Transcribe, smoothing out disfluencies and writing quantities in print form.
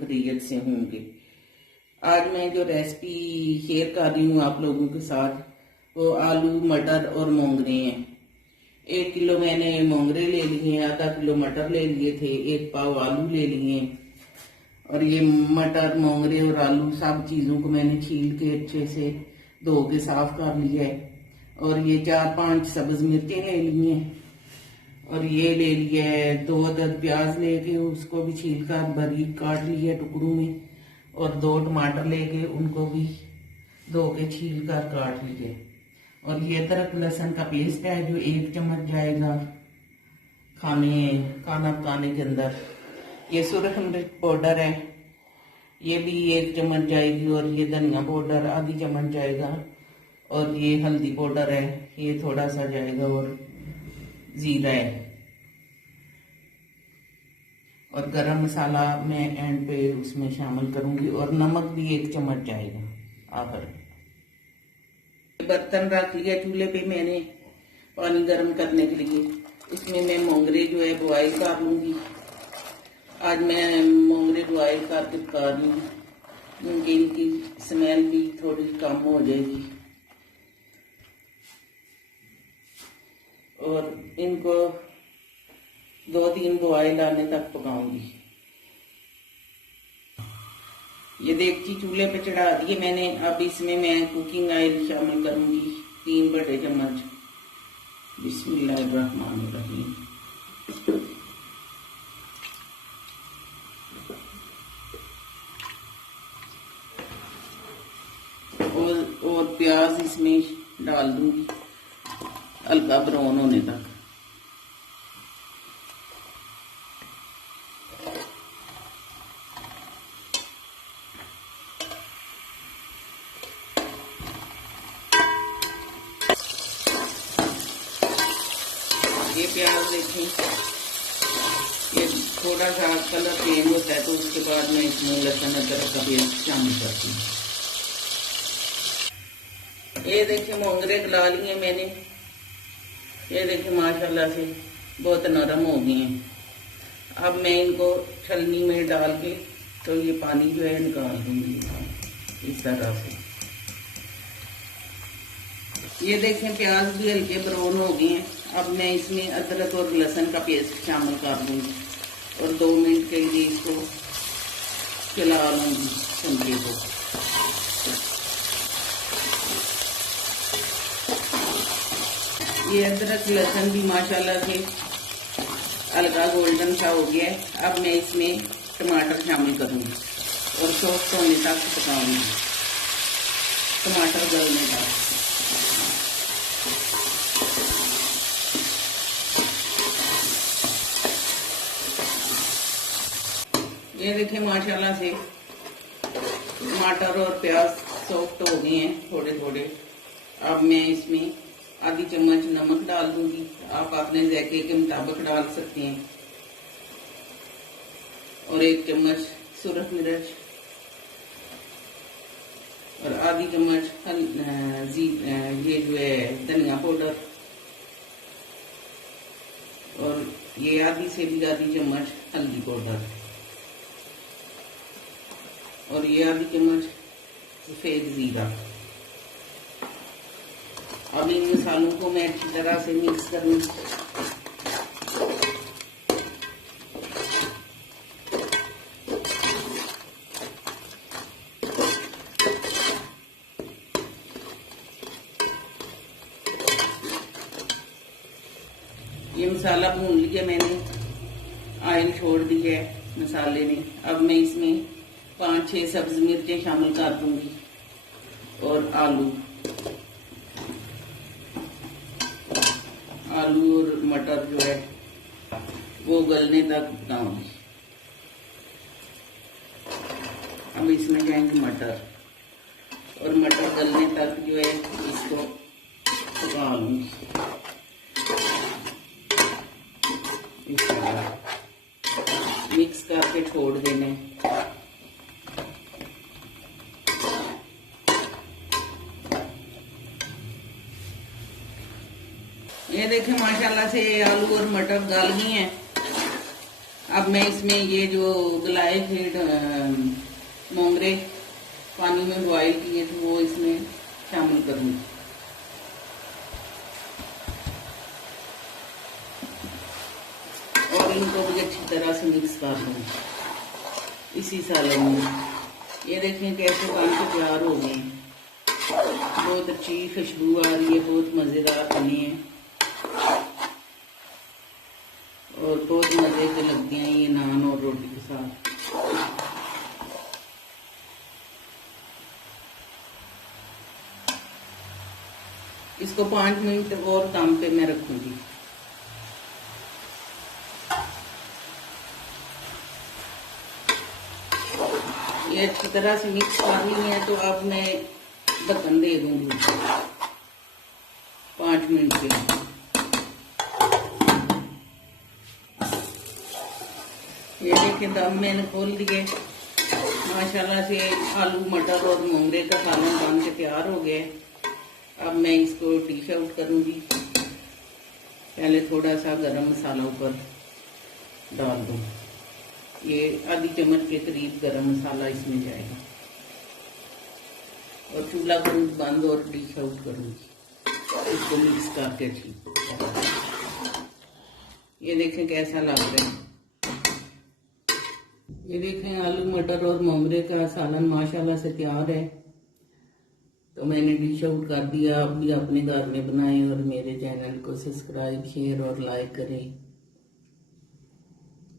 खैरियत से होंगे। आज मैं जो रेसिपी शेयर कर रही हूँ आप लोगों के साथ, वो आलू मटर और मोंगरे हैं। 1 किलो मैंने मोंगरे ले लिए हैं, आधा किलो मटर ले लिए थे, 1 पाव आलू ले लिए। और ये मटर मोंगरे और आलू सब चीज़ों को मैंने छील के अच्छे से धो के साफ कर लिया है। और ये 4-5 सब्ज मिर्चें ले ली हैं। और ये ले लिया है 2 अदद प्याज लेके उसको भी छील कर बारीक काट लिया टुकड़ों में। और 2 टमाटर लेके उनको भी धो के छील कर काट लिए। और ये अदरक लहसुन का पेस्ट है जो 1 चम्मच जाएगा खाना पकाने के अंदर। ये सुरख मिर्च पाउडर है, ये भी 1 चम्मच जाएगी। और ये धनिया पाउडर आधी चम्मच जाएगा। और ये हल्दी पाउडर है, ये थोड़ा सा जाएगा। और जीरा है। और गरम मसाला मैं एंड पे उसमें शामिल करूंगी। और नमक भी 1 चम्मच जाएगा आखिर। बर्तन रख लिया चूल्हे पे मैंने पानी गर्म करने के लिए। इसमें मैं मोंगरे जो है बॉयल कर लूंगी। आज मैं मोंगरे बॉयल करके पका रही हूँ क्योंकि इनकी स्मेल भी थोड़ी कम हो जाएगी। और इनको 2-3 बॉयल आने तक पकाऊंगी। ये देगची चूल्हे पे चढ़ा दिए मैंने। अब इसमें मैं कुकिंग ऑयल शामिल करूंगी 3 बड़े चम्मच। बिस्मिल्लाहिर्रहमानिर्रहीम। और प्याज इसमें डाल दूंगी हल्का ब्राउन होने तक। ये प्याज देखें, ये थोड़ा सा कलर चेंज होता है तो उसके बाद मैं इसमें लहसुन अदरक का पेस्ट शामिल करती हूँ। ये देखिए मोंगरे गला लिए मैंने। ये देखिए माशाल्लाह से बहुत नरम हो गए हैं। अब मैं इनको छलनी में डाल के तो ये पानी जो है निकाल दूंगी इस तरह से। ये देखें प्याज भी हल्के ब्राउन हो गए हैं। अब मैं इसमें अदरक और लहसुन का पेस्ट शामिल कर दूंगी और 2 मिनट के लिए इसको चला लूंगी चमचे को। ये अदरक लहसुन भी माशाल्लाह से हल्का गोल्डन सा हो गया है। अब मैं इसमें टमाटर शामिल करूंगी और सॉफ्ट होने तक पकाऊंगी, टमाटर गलने तक। ये देखिए माशाल्लाह से टमाटर और प्याज सॉफ्ट हो गए हैं थोड़े थोड़े। अब मैं इसमें आधी चम्मच नमक डाल दूंगी। आप अपने जायके के मुताबिक डाल सकते हैं। और 1 चम्मच सुरख मिर्च और आधी चम्मच ये जो है धनिया पाउडर। और ये आधी से भी आधी चम्मच हल्दी पाउडर। और ये आधी चम्मच सफेद जीरा। अब इन मसालों को मैं अच्छी तरह से मिक्स करूंगी। ये मसाला भून लिया मैंने, ऑयल छोड़ दी है मसाले ने। अब मैं इसमें 5-6 सब्ज मिर्चें शामिल कर दूंगी और आलू और मटर जो है वो गलने तक पकाऊंगी। अब इसमें जाएंगे मटर और मटर गलने तक जो है इसको पका लूंगी इस तरह मिक्स करके छोड़ देना। ये देखें माशाल्लाह से आलू और मटर गल गए हैं। अब मैं इसमें ये जो गलाए हुए मोंगरे पानी में बॉईल किए थे वो इसमें शामिल करूंगी। और इनको भी अच्छी तरह से मिक्स कर लूँगी इसी सालन में। ये देखें कैसे बन के तैयार हो गए, बहुत अच्छी खुशबू आ रही है, बहुत मज़ेदार बने हैं और बहुत मज़े के लगते हैं ये नान और रोटी के साथ। इसको 5 मिनट और दम पे मैं रखूंगी। ये अच्छी तरह से मिक्स करनी है तो अब मैं ढक्कन दे दूंगी 5 मिनट के लिए। ये देखिए दम मैंने खोल दिए, माशाल्लाह से आलू मटर और मोंगरे का सालन बन के तैयार हो गया। अब मैं इसको डिश आउट करूंगी। पहले थोड़ा सा गरम मसाला ऊपर डाल दूं, ये आधी चम्मच के करीब गरम मसाला इसमें जाएगा और चूल्हा करूँगी बंद और डिश आउट करूँगी। इसको मिक्स करके अच्छी, ये देखें कैसा लग रहा है। ये देखें आलू मटर और मोंगरे का सालन माशाल्लाह से तैयार है। तो मैंने डिश आउट कर दिया। आप भी अपने घर में बनाएं और मेरे चैनल को सब्सक्राइब शेयर और लाइक करें।